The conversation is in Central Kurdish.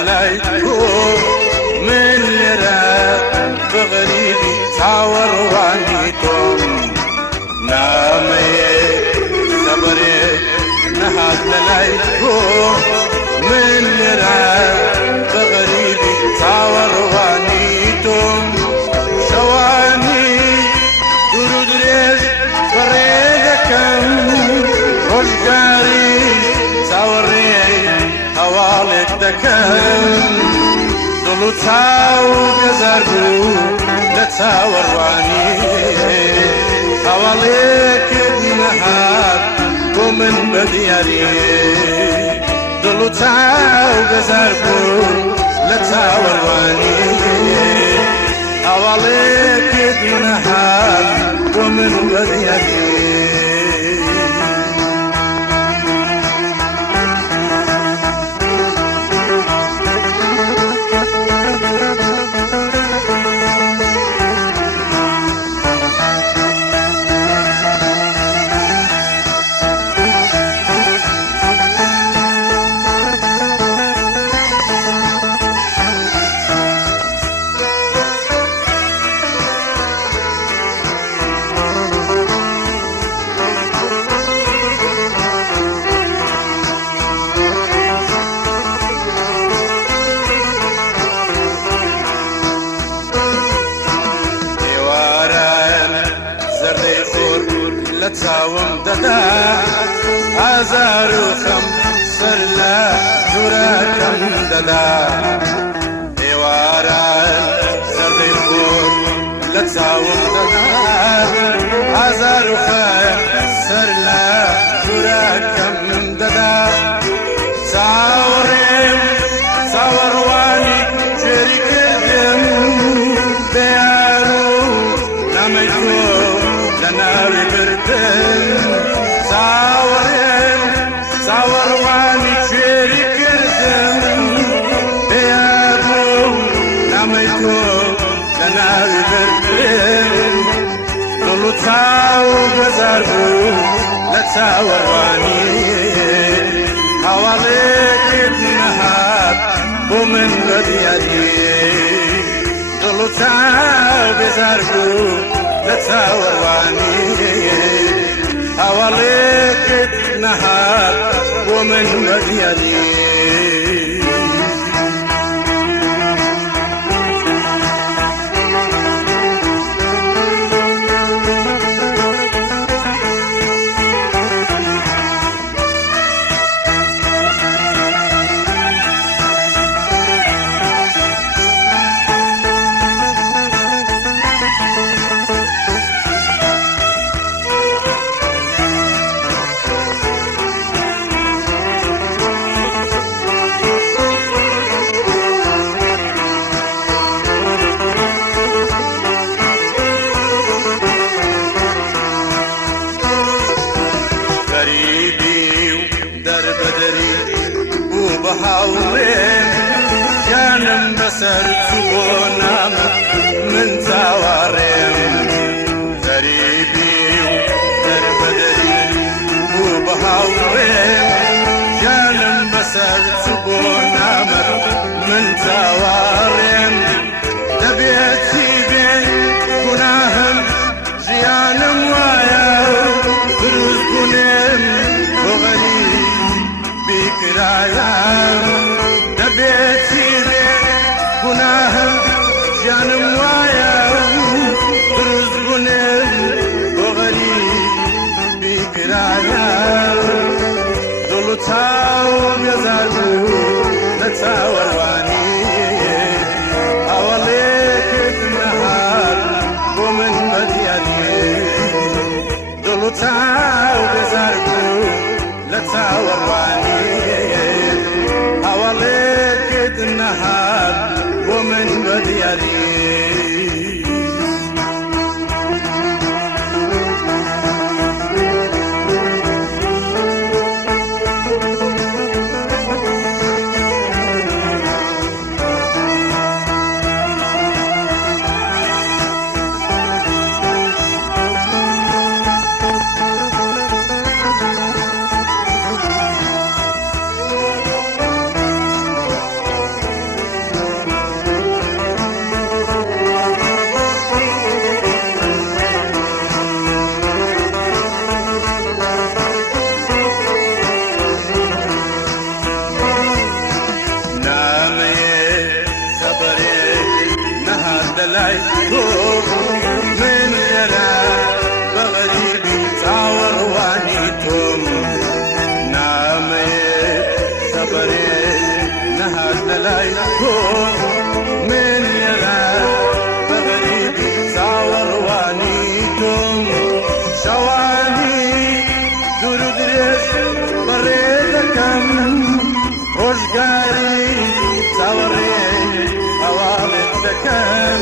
للايتكو من لرا بغريبي تاور وانيتم ناميك خبرك نهاد للايتكو من لرا بغريبي تاور وانيتم شواني درود ريش بريدكم روشقاري تاوري هوالك دكم دلو تاو بزرگو لتاور واني هوالك نهاد ومن بدياري دلو تاو بزرگو لتاور واني هوالك نهاد ومن بدياري تاوم ددا هزار وخم سرلا دراكم ددا ايوارا زردي خور لتاوم ددا هزار وخم سرلا دراكم ددا تاورم تاورواني جري كردم بيارو نميكو لناوي بردن تاورواني جري كردم بيارو نميكو لناوي بردن دلو تاو بزرگو لتاورواني حواليك النهار ومن بدياري دلو تاو بزرگو لتاورواني حواليك النهار ومن بدياري كان بسرت ونام من زوارم غريبي ودربدري وبهاورم كان بسرت ونام من زوارم دبيتي بين كناهم زيانم ويا بروز كنم وغريب بكرايم دبيتي گناهم جانم وایا برزگونه و غریب بیکرایا دلو تاو بیزارگو لتاوروانی اولیک نهار ومن بدیاری دلو تاو بیزارگو لتاوروانی اولیک نهار ومن بدياري نامەیە خەبەرێک نەهات لەلای تۆ من لێرە بە غەریبی چاوەڕوانی تۆم نامەیە خەبەرێک نەهات لەلای تۆ من لێرە بە غەریبی چاوەڕوانی تۆم شەوانی دوور و درێژ بەڕێ دەکەم ڕۆژگاری چاوەڕێ هەواڵت دەکەم